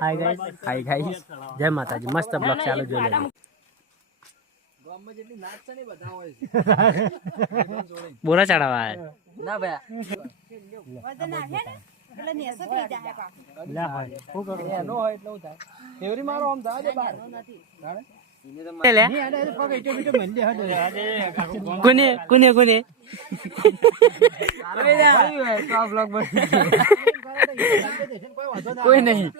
Hi guys જય માતાજી મસ્ત બ્લોગ ચાલુ જો બોરા ચડાવા ના ભાઈ વજન આવે ને એટલે નેસો થઈ જાય કા લા હોય હું કરું એનો હોય એટલે હું થાય ફેવરી મારો આમ જાવ દે બહાર લે ની આડે પગ ઇટો બીટો મંદે હડે કોને કોને કોને અરે યાર તો બ્લોગ બન કોઈ નહીં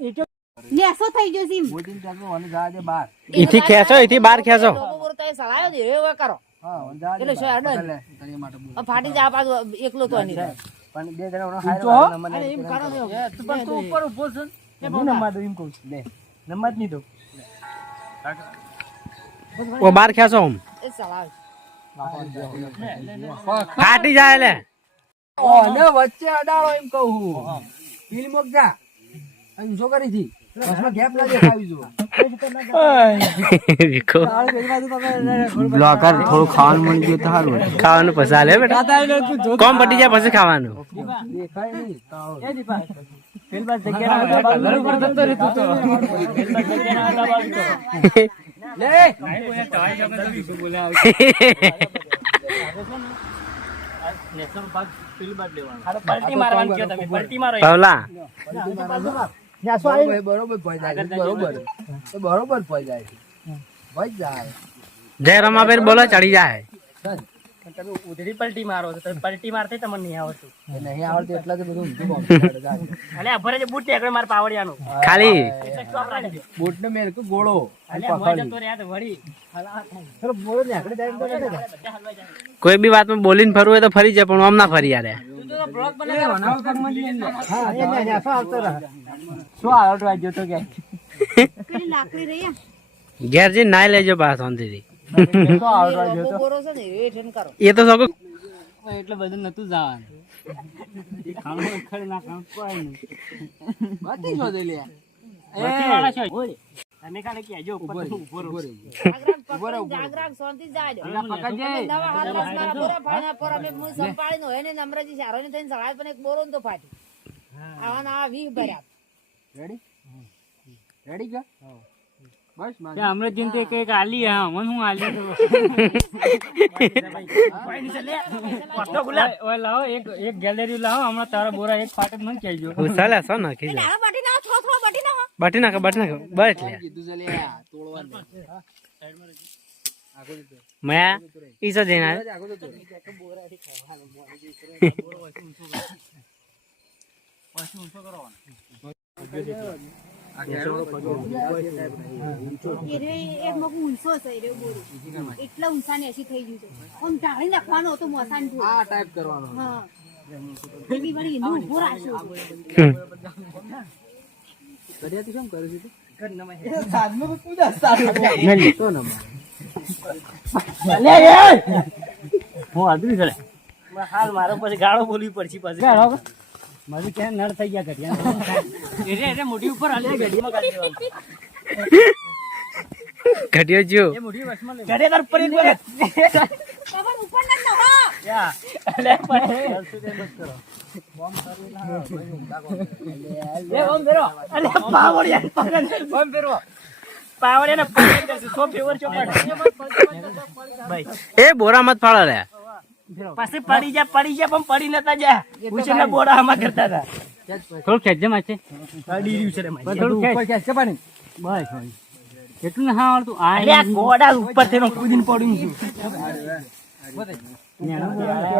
ઇટો નેસો થઈ ગયો સીમ મોટીન ચાલો અને જા દે બહાર ઈથી ખેંચો ઈથી બહાર ખેંચો બોર તો સળાયો દે હવે કરો હા જા દે એટલે શે અડન તરી માટે બોલ ફાટી જા પાછો એકલો તો નહીં પણ બે જણા હારો મને એમ કરો તું પણ તું ઉપર ઉભો છે હું નંબર દઉં એમ કહું લે નંબર નહીં દઉં ઓ બહાર ખેંચો હમ એ સળાયો ફાટી જાય લે ઓ ને વચ્ચે અડાળો એમ કહું હું પીલ મોક જા અને જો કરી થી બસમાં ગેપ ના દેખાવી જો વિકો બ્લોગર થોડું ખાવાનું મળી ગયું તો સારું ખાવાનું પસા લે બેટા કોમ પટી જાય પછી ખાવાનું દેખાય નહીં એ દીપા પેલ બાદ જગ્યા ના કલર ઉપર જતો રે તું તો પેલ બાદ જગ્યા ના દબાવ તો લે ભાઈ કોઈ ટાઈ જગત વિકો બોલ્યા નેશન પાક પેલ બાદ લેવાનું અરે પલટી મારવાનું કે તમે પલટી મારો પાવલા બરોબર પહોંચ જાય બરોબર પહોંચ જાય ભાઈ જાય જય રમાબેન બોલો ચડી જાય તમે ઉધડી પલટી મારો છો તમે પલટી મારતે તમને નહીં આવડતું નહીં આવડતું એટલે તો બધું અલે અભરે જે બૂટ ટેકડે માર પાવડિયાનો ખાલી બૂટ ને મેલ કો ગોળો અલે મોય તો રે તો વળી ચલો બોલો ને આકડે જાય કોઈ બી વાત માં બોલીને ફરવું હોય તો ફરી જાય પણ આમ ના ફરી યાર તું તો બ્લોગ બનાવ કર મને હા એ ને આસો આવતો રહે શું આવતો આજો તો કે પેલી લાકડી રહી ઘેરજી નાઈ લેજો બા શાંતિથી એ તો સગો એટલે બધું નતું જવાનું એ ખાણો ખડ ના કામ કોઈ નહીં બાકી છો દે લે એ વાળા છો તમે કાલે કે આજો ઉપર ઉભો જાગરાગ શાંતિ જાય અલા પકડજે નવા હાથ રસના બોરા ભાના પર અમે મુ સંપાળીનો એને નમ્રજી સારો ને થઈને સળાય પણ એક બોરો તો ફાટી આવા ના 20 ભર્યા રેડી કા બસ કે हमरे दिन ते एक आली है मन हूं आली तो भाई नीचे ले पट्टो गुला ओए लाओ एक गैलरी लाओ हमरा तारा बोरा एक फाटक मन कहजो साला સો નાખી ના બાટી ના થો બાટી ના બસ લે કીધું છે લે તોડવા દે સાઈડ માં રહેજે આગો દે મે ઈસો દેના આગો દે બોરા થી ખાવાનું બોરો વાસી ઊંચો કરવાનો એક મગ ઊંચો છે રે બોરું એટલે ઊંચા ને એસી થઈ ગયું છે આમ ટાળી નાખવાનો હતો મોસાન જો આ ટાઈપ કરવાનો હા બેબી વળી નું ઉભો રાખ્યો કરિયાતી કેમ કરે છે તું કર નમે એ સાધનો પૂજા સાધનો નહીં તો નમે લે એ હું આદરી કરે હાલ મારો પછી ગાળો બોલવી પડશે પછી ગાળો મારી કે નળ થઈ ગયા ઘડિયા એ મોઢી ઉપર હાલે ઘડીમાં કાઢી દેવાનું ઘડિયો જો એ મોઢી વસમાં લે ઘડિયા તાર પર એક વખત તમાર ઉપર ન હો યા લે પર સુદે મત કરો બોમ્બ કરેલા ભાઈ ઊંધા કોણ લે બોમ્બ ફેરો અલે પાવડિયા પકડ બોમ્બ ફેરો પાવડિયા ને પકડ દે સો ફેવર ચોપડ ભાઈ એ બોરા મત ફાળો લે પછી પડી જા પણ પડી નતા જા ઉછેના બોડા આમાં કરતા હતા થોડું ખેંચજે માચે પડી રહ્યું છે રે માચે થોડું ઉપર ખેંચજે પાણી બસ ભાઈ એટલું ના આવડતું આ ગોડા ઉપર થેનો કૂદીને પડ્યું છું નેણો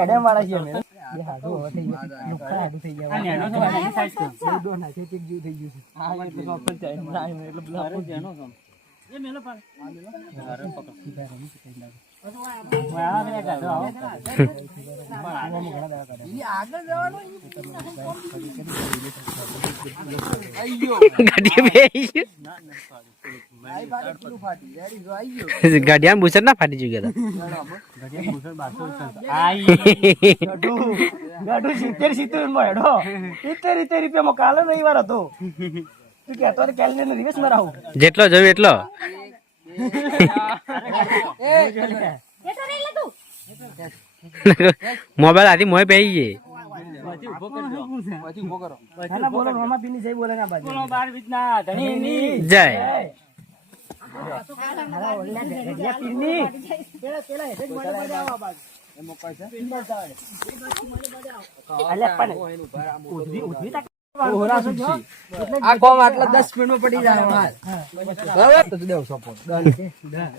એડમ વાળા છે મે બે હાડો થઈ ગયા લુખા હાડો થઈ ગયા આ નેણો તો આની સાઈડ છે દો ના છે એક જીવ થઈ ગયું છે આ એટલે તો ઉપર જાય ના એટલે બ્લોક જેનો સમ એ મેલો પાડ આ મેલો અરે પકડ સીધા રમી કઈ લાગે વાહ બે ગાડો આવો આગળ જવાનો ગાડી બે ગાડિયા બુસર ના ફાટી ચુક્યા હતા 70 મળ્યો 70 રૂપિયા કાલે રવિવાર હતો તું કેતો કેલેન્ડર દિવસ માં રહું જેટલો જોયું એટલો મોબાઈલ આથી મોય પહેરી ગઈ જય આ કોમ આટલા 10 મિનિટમાં પડી જાય માલ. બરાબર તો દેવ સપોર્ટ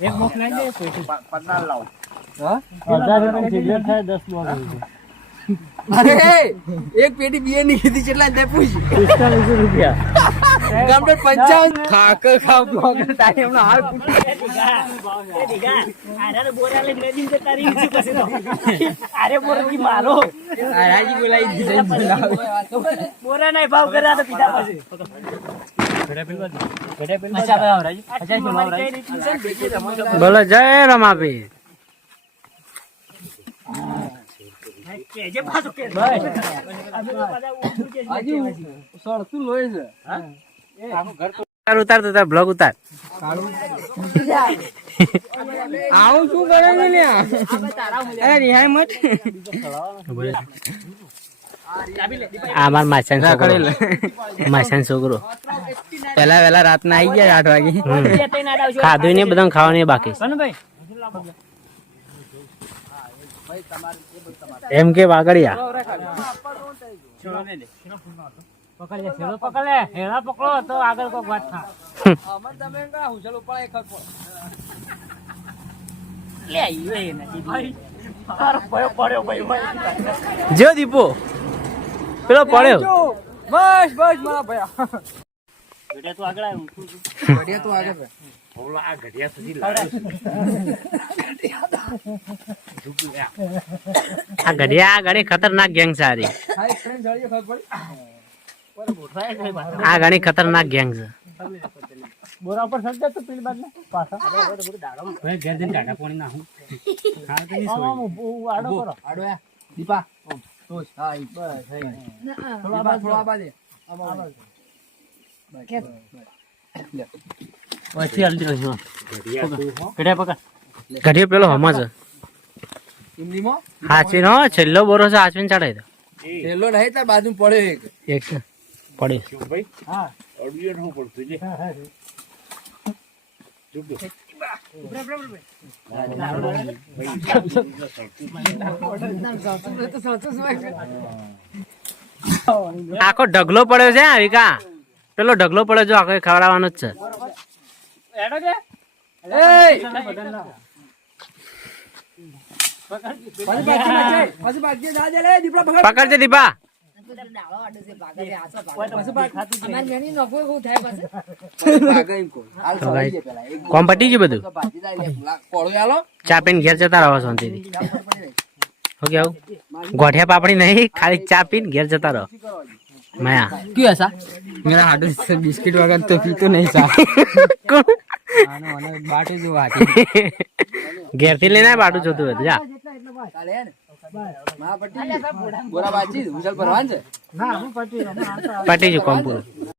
એક બોક્સ લઈ દે પન્નાલ લાવ. હા 1000 રૂપિયા સિગરેટ થાય 10 બોક્સ અરે એક પેટી બિયર ની કીધી કેટલા દે પૂછ 45 રૂપિયા ગામડે 55 ખાક ખાવ બ્લોગર ટાઈમ નો હાલ પૂછી અરે બોરા કી મારો રાજી બોલાઈ દીધા બોરા નહીં ભાવ કર્યા તો પીધા પછી બોલો જય રમાપી સળતું લોહી છે. ઉતાર ઉતાર બ્લોગ ઉતાર આવું શું કરે છે લ્યા? અરે રિહાય મત. આ માર માછાન છોકરો માછાન છોકરો પેલા વેલા રાતના આવી ગયા 8 વાગે. ખાધું ને બધા ખાવાનું બાકી એમ કે વાગડિયા જો દીપો પેલો પડ્યો બસ બસ મારા ભયા. તું આગળ ઘડિયા તું આગળ. આ ઘડિયા ઘણી ખતરનાક ગેંગ છે આરી. હાય ફ્રેન્ડ જળીએ ખબર પડી. આ ઘણી ખતરનાક ગેંગ છે બોરા ઉપર સજ્જા તો પેલી બાદ ને પાછા ઘેર જઈને કાઢા પાણી નાખું આડો કરો. આડો યા દીપા તોસ. હા ઈ બસ થઈ દીપા થોડો આ બાજે ઘડિયો પેલો હમ છે ઇમલીમાં હાચવીન હો છેલ્લો બોરો છે હાચવીન ચડાય તો પેલો નહીં તાર બાજુ પડે એક. એક પડે હા આખો ઢગલો પડ્યો છે વિકા પેલો ઢગલો પડ્યો જો આખો ખવડાવવાનો જ છે પકડજે દીપા કોમ પટી ગયું બધું ચા પીને ઘેર જતા રહો શાંતિથી ઓકે આવું ગોઠિયા પાપડી નહીં ખાલી ચા પીને ઘેર જતા રહો માયા क्यों ऐसा मेरा हाडू बिस्किट वगैरह तो पीतो नहीं साहब बाटू जो आती ઘેર થી લઈને બાટું જોતું હતું જા પટી ગયું કોમ પૂરું